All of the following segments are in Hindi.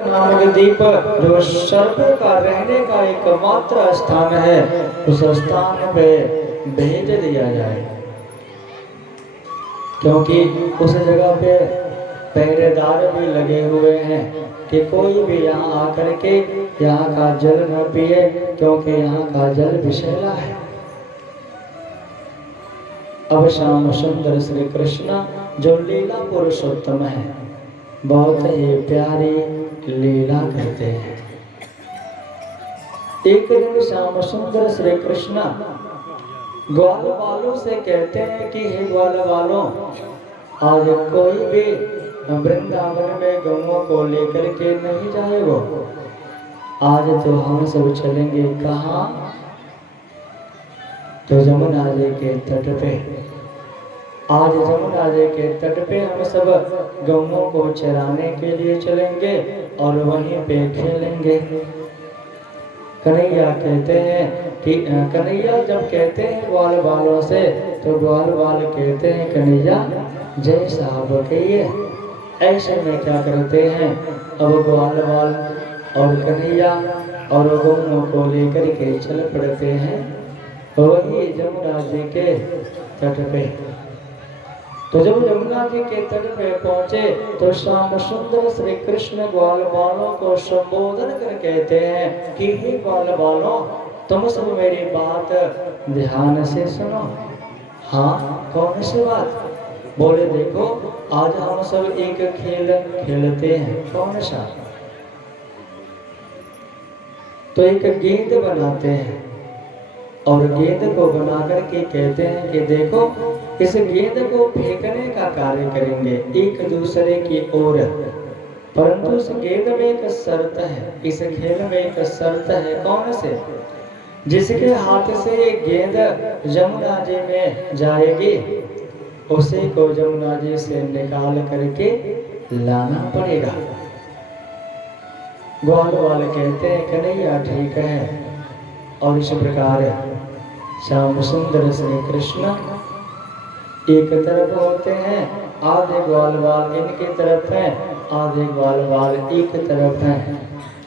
नामक द्वीप जो सर्पों का रहने का एकमात्र स्थान है, उस स्थान पे भेज दिया जाए, क्योंकि उस जगह पे पहरेदार भी लगे हुए हैं कि कोई भी यहाँ आकर के यहाँ का जल न पिए, क्योंकि यहाँ का जल विषैला है। अब श्याम सुंदर श्री कृष्ण जो लीला पुरुषोत्तम है, बहुत ही प्यारी लीला करते हैं। एक दिन श्याम सुंदर श्री कृष्ण ग्वाल वालों से कहते हैं कि हे ग्वाल वालों, आज कोई भी वृंदावन में गौओं को लेकर के नहीं जाएगा। आज तो हम सब चलेंगे कहाँ? तो जमुना जी के तट पे। आज जमुना जी के तट पे हम सब गौओं को चराने के लिए चलेंगे और वहीं पे खेलेंगे। कन्हैया कहते हैं कि कन्हैया जब कहते हैं ग्वाल वालों से, तो ग्वाल वाल कहते हैं कन्हैया जय साहब कहिए। ऐसे में क्या करते हैं, अब ग्वाल वाल और कन्हैया और गौओं को लेकर के चल पड़ते हैं वही जमुना जी के तट पे। तो जब यमुना जी के तट पे पहुंचे तो श्याम सुंदर श्री कृष्ण ग्वाल बालों को संबोधन कर कहते हैं कि हे ग्वाल बालों, तुम सब मेरी बात ध्यान से सुनो। हाँ, कौन सी बात? बोले देखो, आज हम सब एक खेल खेलते हैं। कौन सा? तो एक गेंद बनाते हैं और गेंद को बना करके कहते हैं कि देखो, इस गेंद को फेंकने का कार्य करेंगे एक दूसरे की ओर, परंतु इस गेंद में एक शर्त है, इस खेल में एक शर्त है। कौन से? जिसके हाथ से ये गेंद जमुना जी में जाएगी, उसी को जमुना जी से निकाल करके लाना पड़ेगा। ग्वाल वाले कहते हैं कन्हैया ठीक है। और इस प्रकार श्याम सुंदर श्री कृष्ण एक तरफ होते हैं, आधे ग्वाल वाल इनकी तरफ हैं, आधे ग्वाल वाल एक तरफ हैं,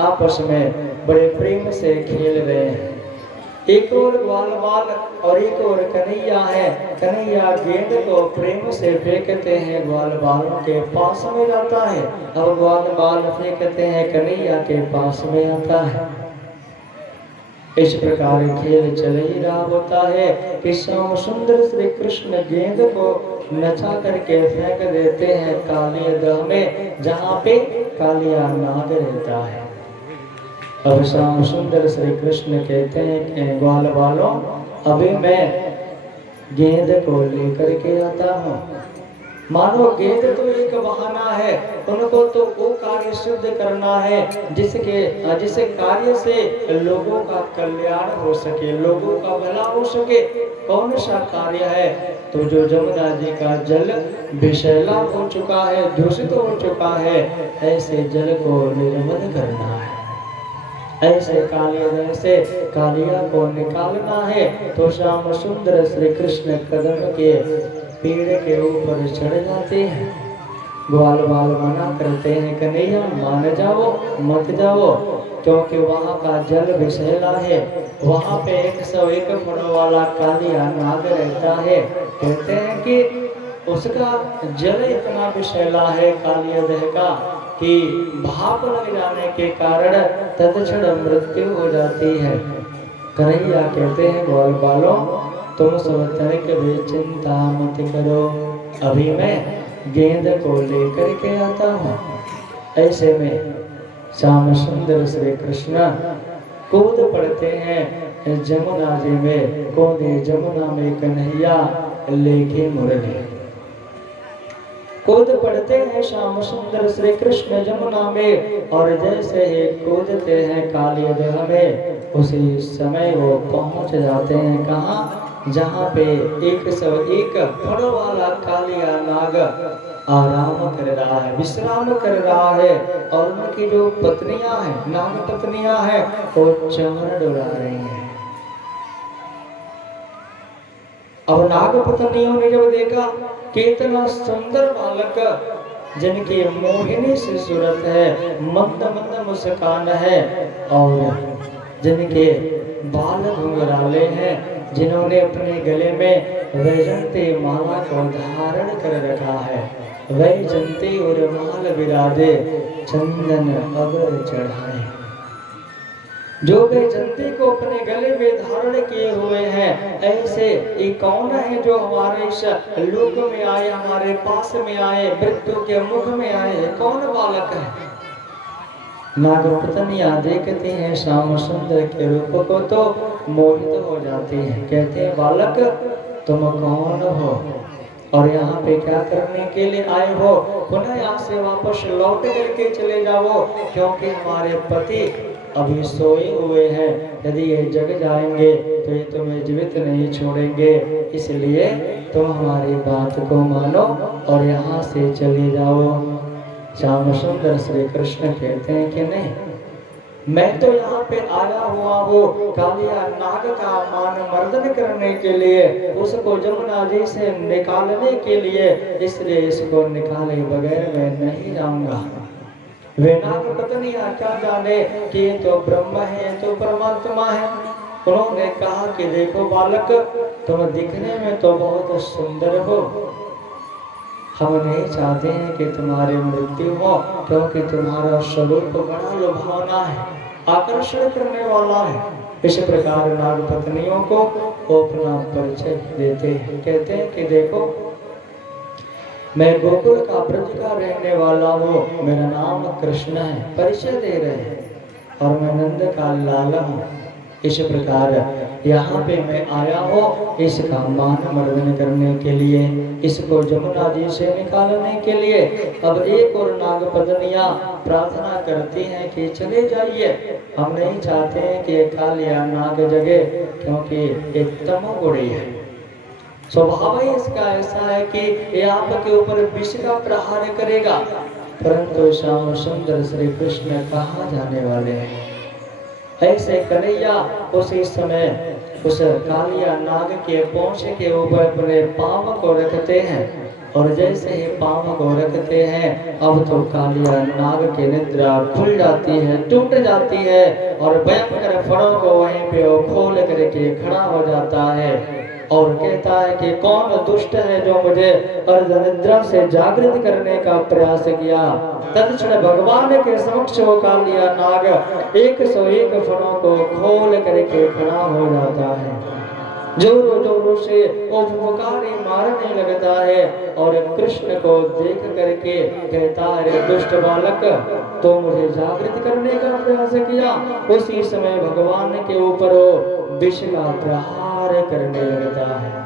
आपस में बड़े प्रेम से खेल रहे हैं। एक और ग्वाल वाल और एक और कन्हैया है। कन्हैया गेंद को प्रेम से फेंकते हैं, ग्वाल वालों के पास में जाता है, और ग्वाल वाल फेंकते हैं, कन्हैया के पास में आता है। इस प्रकार खेल चल ही रहा होता है कि श्याम सुंदर श्री कृष्ण गेंद को नचा करके फेंक देते हैं काली दह में, जहाँ पे कालिया नाग रहता है। अब श्याम सुंदर श्री कृष्ण कहते हैं ग्वाल वालों, अभी मैं गेंद को लेकर के आता हूँ। मानो गेंद तो एक बहाना है, उनको तो वो कार्य सिद्ध करना है जिस कार्य से लोगों का कल्याण हो सके, लोगों का भला हो सके। कौन सा कार्य है? तो जो जमुना जी का जल विषैला हो चुका है, दूषित हो चुका है, ऐसे जल को निर्मल करना है, ऐसे कालिया से कालिया को निकालना है। तो श्याम सुंदर श्री कृष्ण कदम के पेड़ के ऊपर चढ़ जाते हैं। ग्वाल बाल मना करते हैं कन्हैया मान जाओ, मत जाओ, क्योंकि वहाँ का जल विषैला है, वहाँ पे 101 फुट वाला कालिया नाग रहता है। कहते हैं कि उसका जल इतना विषैला है कालिया देह का कि भाप लग जाने के कारण तत्क्षण मृत्यु हो जाती है। कन्हैया कहते हैं ग्वाल बालों, तुम सब तनिक भी चिंता मत करो, अभी मैं गेंद को लेकर के आता हूँ। ऐसे में श्याम सुंदर श्री कृष्ण कूद पड़ते हैं जमुना जी में। कूदे जमुना में कन्हैया लेके मुरली। कूद पड़ते हैं श्याम सुंदर श्री कृष्ण जमुना में, और जैसे ही कूदते हैं काली दह में, उसी समय वो पहुंच जाते हैं कहाँ? जहाँ पे 101 फुट वाला कालिया नाग आराम कर रहा है, विश्राम कर रहा है, और उनकी जो पत्नियां हैं, नाग पत्नियां हैं, वो चमन डुला रही हैं। अब नाग पत्नियों ने जब देखा कि इतना सुंदर बालक जिनकी मोहिनी सी सूरत है, मंद मंद मुस्कान है, और जिनके बाल घुंघराले हैं, जिन्होंने अपने गले में वैजंती माला को धारण कर रखा है। वैजंती और माल विराजे, चंदन अगर चढ़ाए। जो वैजंती को अपने गले में धारण किए हुए हैं, ऐसे ये कौन है जो हमारे इस लोक में आए, हमारे पास में आए, मृत्यु के मुख में आए? कौन बालक है? नागपत्नियां देखती हैं श्याम सुंदर के रूप को तो मोहित हो जाती हैं। कहते हैं, बालक तुम कौन हो और यहाँ पे क्या करने के लिए आए हो? पुनः यहाँ से वापस लौट करके चले जाओ, क्योंकि हमारे पति अभी सोए हुए हैं। यदि ये जग जाएंगे तो ये तुम्हें जीवित नहीं छोड़ेंगे, इसलिए तुम हमारी बात को मानो और यहाँ से चले जाओ। श्याम सुंदर श्री कृष्ण कहते हैं कि नहीं, मैं तो यहाँ पे आया हुआ हूँ कालिया नाग का मान मर्दन करने के लिए, उसको जमुना जी से निकालने के लिए, इसलिए इसको निकाले बगैर मैं नहीं जाऊंगा। वे नागपत्नियां क्या जाने कि ये तो ब्रह्म है, ये तो परमात्मा है। उन्होंने कहा कि देखो बालक, तुम दिखने में तो बहुत सुंदर हो, हम नहीं चाहते हैं कि तुम्हारी मृत्यु हो, क्योंकि तुम्हारा स्वरूप बड़ा लुभावना है, आकर्षण करने वाला है। इस प्रकार नागपत्नियों को वो अपना परिचय देते हैं। कहते हैं कि देखो, मैं गोकुल का ब्रज का रहने वाला हूँ, मेरा नाम कृष्ण है। परिचय दे रहे हैं, और मैं नंद का लाला हूँ। इस प्रकार यहाँ पे मैं आया हूँ इसका मान मर्दन करने के लिए, इसको जमुना जी से निकालने के लिए। अब एक और नागपत्नियां प्रार्थना करती हैं कि चले जाइए, हम नहीं चाहते हैं कि कालिया नाग जगे, क्योंकि एक तमोगुणी है। स्वभाव ही इसका ऐसा है कि ये आपके ऊपर विष का प्रहार करेगा। परंतु श्याम सुंदर श्री कृष्ण कहाँ जाने वाले हैं? ऐसे कन्हैया उसी समय उस कालिया नाग के पूंछ के ऊपर अपने पांव को रखते हैं, और जैसे ही पांव को रखते हैं, अब तो कालिया नाग की निद्रा खुल जाती है, टूट जाती है, और भयंकर फणों को वहीं पे वो खोल करके खड़ा हो जाता है और कहता है कि कौन दुष्ट है जो मुझे अर्धनिद्रा से जागृत करने का प्रयास किया। तत्क्षण भगवान के समक्ष वो कालिया नाग 101 फणों को खोल करके खड़ा हो जाता है। जोरों जोरों से वो फुफकारे मारने लगता है, और कृष्ण को देख करके कहता है, दुष्ट बालक, तो मुझे जागृत करने का प्रयास किया। उसी समय भगवान के ऊपर वो विष का प्रहार करने लगता है।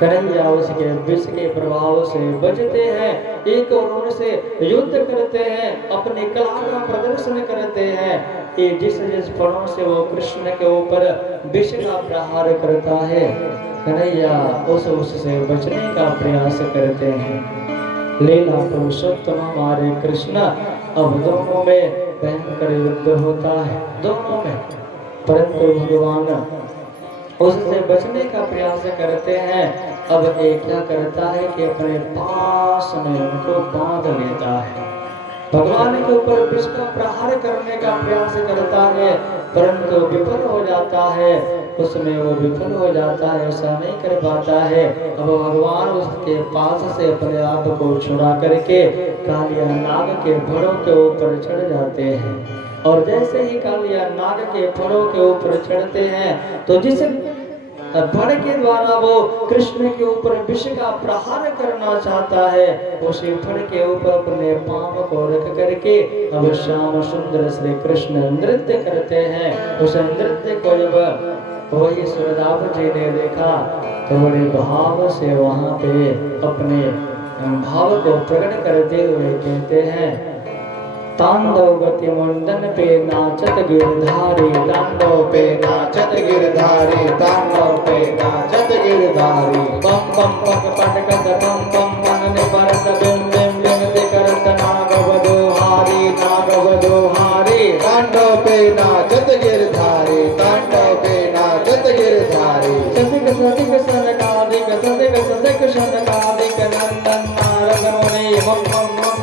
कन्हैया उसके विष के प्रभाव से बचते हैं, एक और उनसे युद्ध करते हैं, अपनी कला का प्रदर्शन करते हैं। ये जिस जिस फणों से वो कृष्ण के ऊपर विष का प्रहार करता है, कन्हैया उससे बचने का प्रयास करते हैं। लीला पुरुषोत्तम हमारे कृष्ण, अब दोनों में भयंकर युद्ध होता है, दोनों में। परंतु भगवान उससे बचने का प्रयास करते हैं। अब एक क्या करता है कि अपने पास में उनको बांध लेता है, भगवान के ऊपर विष का प्रहार करने का प्रयास करता है, परंतु विफल हो जाता है। उसमें वो विफल हो जाता है, ऐसा नहीं कर पाता है। अब भगवान उसके पास से अपने आप को छुड़ा करके कालिया नाग के फणों के ऊपर चढ़ जाते हैं, और जैसे ही कालिया नाग के फणों के ऊपर चढ़ते हैं, तो जिस फण के द्वारा वो कृष्ण के ऊपर विष का प्रहार करना चाहता है, उसी फण के ऊपर अपने पांव को रख करके अब श्याम सुंदर श्री कृष्ण नृत्य करते हैं। उस नृत्य को जब वही सुरदाप जी ने देखा, तो बड़े भाव से वहां पे अपने भाव को प्रकट करते हुए कहते हैं, तांडव गति मुंडन पे नाचत गिरधारी, तांडव पे नाचत गिरधारी, तांडव पे नाचत गिरधारी। बम बम पग पटकत बम बम मन ने परत बिम बिम बिम करत नाग बधुहारी, नाग बधुहारी। तांडव पे नाचत गिरधारी, तांडव पे नाचत गिरधारी। सदिक सदिक सनकादिक, सदिक सदिक सनकादिक, नंदन नारद मुनि मम मम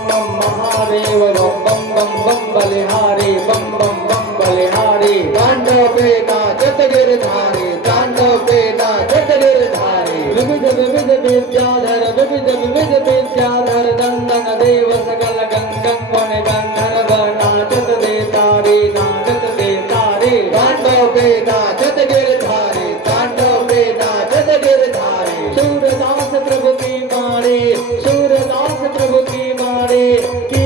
बलिहारी बम बम बम बलिहारी तांडव पे नाचत गिरधारी तांडव पे नाचत गिरधारी विविध विविध विद्याधर विविध विविध विद्याधर दंदन देव सकल गंगन वन गंधर्व नाचत देतारी नाचत देतारी तांडव पे नाचत गिरधारी तांडव पे नाचत गिरधारी सूरदास प्रभु की मारे सूरदास प्रभु की मारे की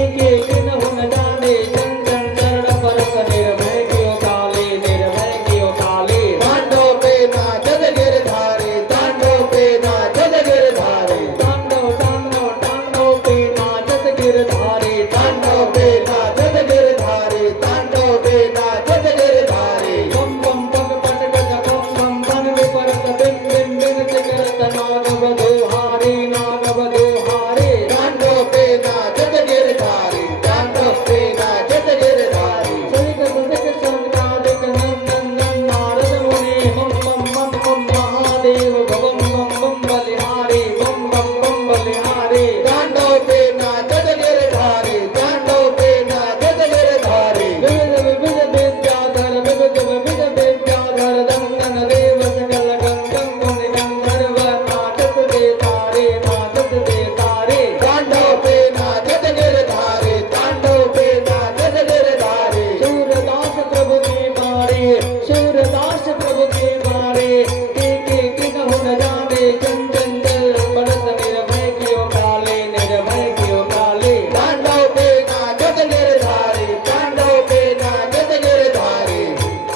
किन हुन जाने चंदन चरण परस निर्भय क्यों काले निर्भय क्यों काले तांडव पे नाचत गिरधारी तांडव पे नाचत गिरधारी तांडव तांडव तांडव पे नाचत गिरधारी तांडव पे नाचत गिरधारी तांडव पे नाचत गिरधारी बम बम पग पट गज बम बम बन विपरत बिन बिन बिन चिकरत नागव दुहारी नागव दुहारी तांडव पे नाचत गिरधारी तांडव पे नाचत गिरधारी सलिक सदिक संकादिक नंदन नंदन नारद मुनि बम बम बम बम महादेव बम बम बम बलिहारी बम बम बम बलिहारी तांडव पे नाचत गिरधारी तांडव पे नाचत गिरधारी विविध विविध विद्याधर विविध विविध विद्याधर दंदन देव सकल गंगन मुनि गंधर्व नाचत देतारे नाचत देतारे तांडव पे नाचत गिरधारी तांडव पे नाचत गिरधारी सूरदास प्रभु की मारे सूरदास प्रभु की मारे की हुन जाने चंचल चल परस निर्भय क्यों काले निर्भय क्यों काले तांडव पे नाचत गिरधारी तांडव पे नाचत गिरधारी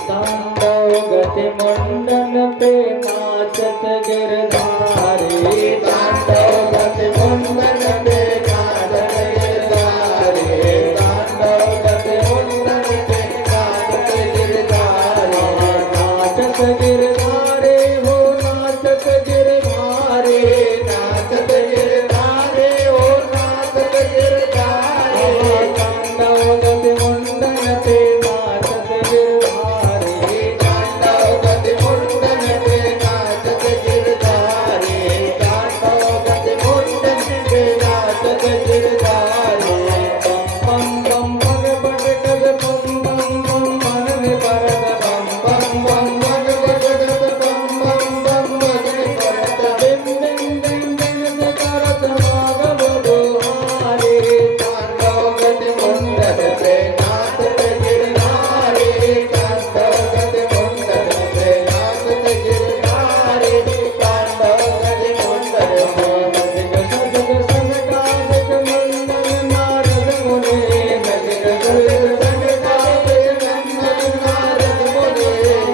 तांडव गति मंडन पे नाचत गिरधारी तांडव गति मुंडन पे नाचत गिरधारी तांडव गति मुंडन पे नाचत गिरधारी नाचत गिरधारे हो नाचत गिरधारे नाचत गिरधारी ओ नाचत गिरधारी तांडव गति मंडन पे नाचत गिरधारे तांडव गति मुंडन पे नाचत गिरधारी तांडव गति मुंडन पे नाचत गिरधारी बम बम पग पट गज बम बम बम मन में परत बम बम बम बम मन बजत बम बम बम बजत परत बिन बिन बिन बिन से करत नागव दुहारे तांडव गति मुंडन पे नाचत गिरधारी तांडव गति मुंडन पे नाचत गिरधारी तांडव गति मुंडन पे सदग संकादिक मंडन नारद मुनि नगर गरुड़ संकादिक नंदन नारद मुनि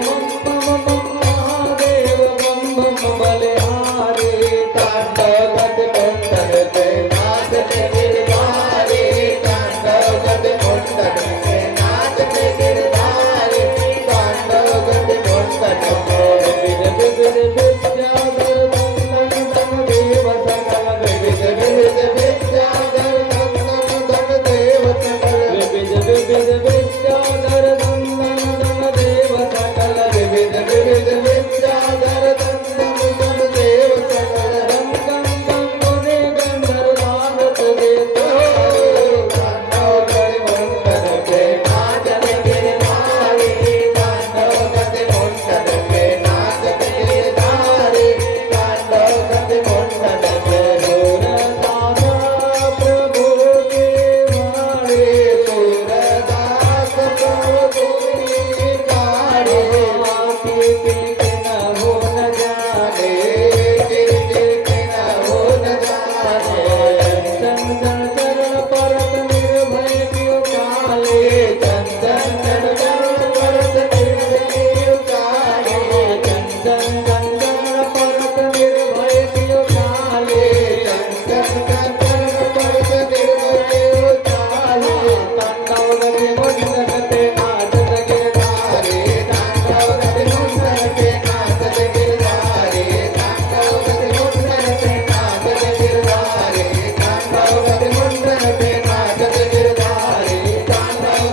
बम बम बम महादेव बम बम बलिहारी तांडव गति मुंडन पे नाचत गिरधारी तांडव गति मुंडन पे नाचत गिरधारी तांडव गति मुंडन पे विविध विविध विद्याधर दंदन दम देव सकल विविध विविध विविध विद्याधर नंदन धन देव सकल विविध विविध विद्याधर दंदन दम देव सकल विविध विविध विद्याधर नंदन धन देव सकल गम गम गम मुनि गंधर्व नाचत देता तांडव गति मुंडन पे नाचत गिरधारी तांडव गति मुंडन पे नाचत गिरधारी तांडव गति मुंडन पे सूरदास प्रभु के मारे सूरदास प्रभु की कारी आके के न हो न जाने गिरगिर न हो न जाने चंदन चरण परत निर्भय क्यों काले चंदन चरण परत निर्भय काले चंदन चरण परत निर्भय क्यों काले चंदन चरण परत निर्भय काले तांडव गति मंडन पे नाचत गिरधारी तांडव गति मुंडन पे नाचत गिरधारी तांडव गति मुंडन पे नाचत गिरधारी तांडव गति मुंडन पे नाचत गिरधारी तांडव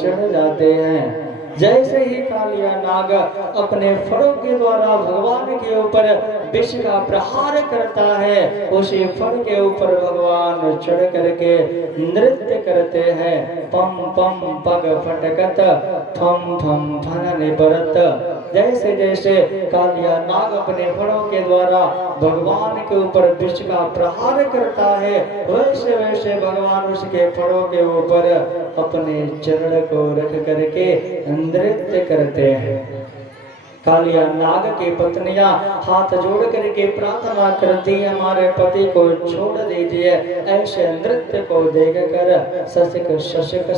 चढ़ जाते हैं। जैसे ही कालिया नाग अपने फड़ों के द्वारा भगवान के ऊपर विष का प्रहार करता है, उसी फड़ के ऊपर भगवान चढ़ करके नृत्य करते हैं। पम पम पग फटकत फम फम फन निबरत। जैसे जैसे कालिया नाग अपने फड़ों के द्वारा भगवान के ऊपर विष का प्रहार करता है, वैसे वैसे भगवान उसके फड़ों के ऊपर अपने चरण को रख करके नृत्य करते हैं। कालिया नाग की पत्नियां हाथ जोड़ करके प्रार्थना करती है, हमारे पति को छोड़ दीजिए। ऐसे नृत्य को देखकर ससिक शशिक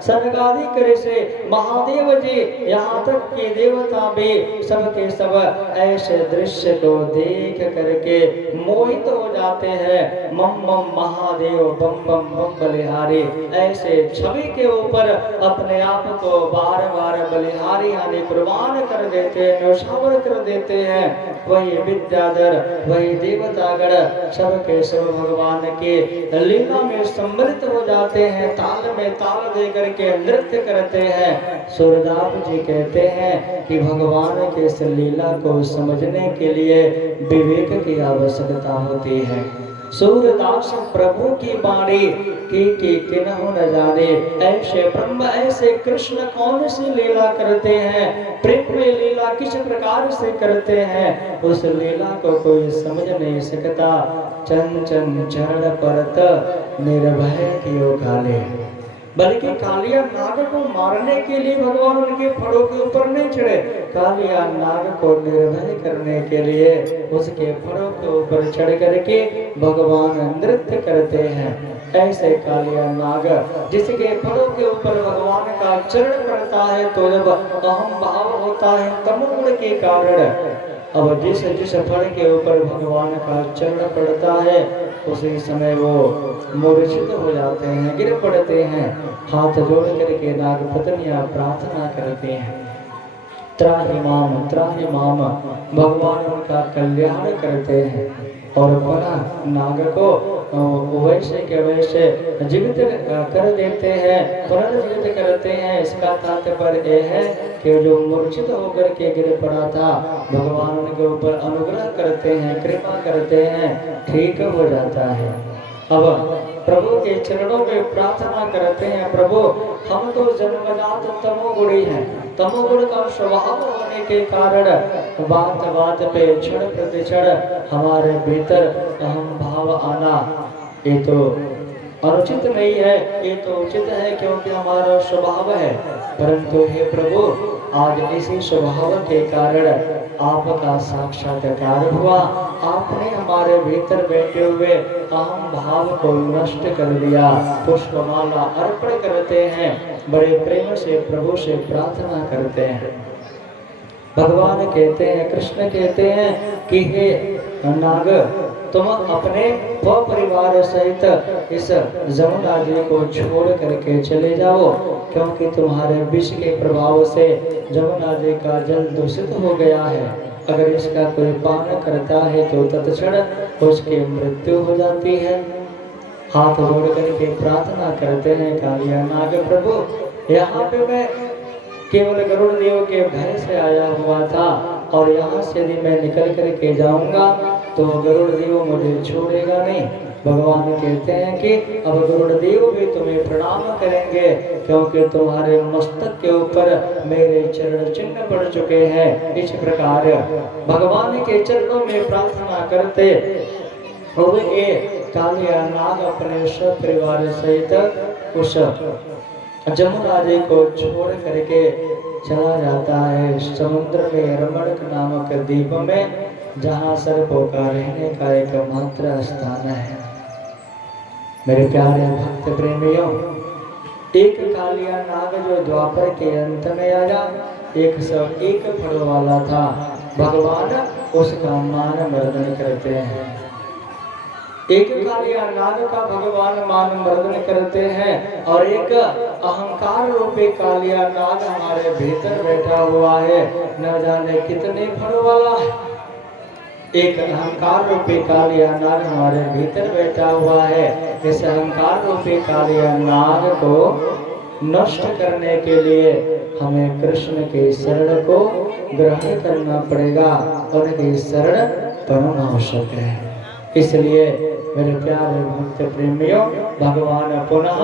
सनकादिक ऋषि महादेव जी, यहाँ तक कि देवता भी सबके सब ऐसे दृश्य को देख करके मोहित हो जाते हैं। मम मम महादेव बम बम बम बलिहारी, ऐसे छवि के ऊपर अपने आप को बार बार बलिहारी यानी कुर्बान कर देते हैं, न्यौछावर कर देते हैं। वही विद्याधर, वही देवतागण सबके सब भगवान के लीला में सम्मिलित हो जाते हैं, ताल में ताल दे करके नृत्य करते हैं। सूरदास जी कहते हैं कि भगवान के इस लीला को समझने के लिए विवेक की आवश्यकता होती है। सूरदास प्रभु की बाणी की किन्हु न जाने, ऐसे ब्रह्म ऐसे कृष्ण कौन सी लीला करते हैं, प्रेम में लीला किस प्रकार से करते हैं, उस लीला को कोई समझ नहीं सकता। चंचन चरण परत निर्भय कियो काले, बल्कि कालिया नाग को मारने के लिए भगवान उनके फड़ों के ऊपर नहीं चढ़े, कालिया नाग को निर्भय करने के लिए उसके फड़ों के ऊपर चढ़ करके भगवान नृत्य करते हैं। ऐसे कालिया नाग जिसके फड़ों के ऊपर भगवान का चरण पड़ता है तो जब अहम भाव होता है तमोगुण के कारण, अब जिस जिस फल के ऊपर भगवान का चरण पड़ता है उसी समय वो मूर्छित हो जाते हैं, गिर पड़ते हैं। हाथ जोड़ करके नाग पत्नियां प्रार्थना करते हैं, त्राहि माम, भगवान उनका कल्याण करते हैं और पुनः नाग को वैसे के वैसे जीवित कर देते हैं, पुनर्जीवित करते हैं। इसका तात्पर्य यह है कि जो मूर्छित होकर के गिर पड़ा था भगवान उनके ऊपर अनुग्रह करते हैं, कृपा करते हैं, ठीक हो जाता है। अब प्रभु के चरणों में प्रार्थना करते हैं, प्रभु हम तो जन्मजात तमोगुणी हैं, तमोगुण का स्वभाव होने के कारण बात बात पे क्षण प्रति क्षण हमारे भीतर अहम भाव आना ये तो अनुचित नहीं है, ये तो उचित है क्योंकि हमारा स्वभाव है। परंतु हे प्रभु आज इसी स्वभाव के कारण आपका साक्षात्कार हुआ, आपने हमारे भीतर बैठे हुए अहम भाव को नष्ट कर दिया। पुष्पमाला अर्पण करते हैं, बड़े प्रेम से प्रभु से प्रार्थना करते हैं। भगवान कहते हैं, कृष्ण कहते हैं कि हे नाग तुम अपने परिवार सहित इस जमुना जी को छोड़ करके चले जाओ, क्योंकि तुम्हारे विष के प्रभाव से जमुना जी का जल दूषित हो गया है। अगर इसका कोई पान करता है तो तत्क्षण उसकी मृत्यु हो जाती है। हाथ जोड़ करके प्रार्थना करते हैं, कालिया नाग प्रभु यहाँ पे मैं केवल गरुड़ देव के भय से आया हुआ था और यहाँ से यदि मैं निकल करके जाऊंगा तो गरुड़ देव मुझे छोड़ेगा नहीं। भगवान कहते हैं कि अब गरुड़ देव भी तुम्हें प्रणाम करेंगे, क्योंकि तुम्हारे मस्तक के ऊपर मेरे चरण चिन्ह पड़ चुके हैं। इस प्रकार भगवान के चरणों में प्रार्थना करते हुए कालिया नाग अपने सब परिवार सहित उस जमुना जी को छोड़ करके चला जाता है समुद्र में रमणक नामक द्वीप में, जहाँ सर्पों का रहने का एकमात्र स्थान है। मेरे प्यारे भक्त प्रेमियों, एक कालिया नाग जो द्वापर के अंत में आया 101 फड़ों वाला था, भगवान उसका मान मर्दन करते हैं। एक कालिया नाग का भगवान मान मर्दन करते हैं और एक अहंकार रूपी कालिया नाग हमारे भीतर बैठा हुआ है, न जाने कितने फड़ों वाला है। एक अहंकार रूपी कालिया नाग हमारे भीतर बैठा हुआ है। इस अहंकार रूपी कालिया नाग को नष्ट करने के लिए हमें कृष्ण के शरण को ग्रहण करना पड़ेगा, उनके शरण परम आवश्यक है। इसलिए मेरे प्यारे भक्त प्रेमियों, भगवान पुनः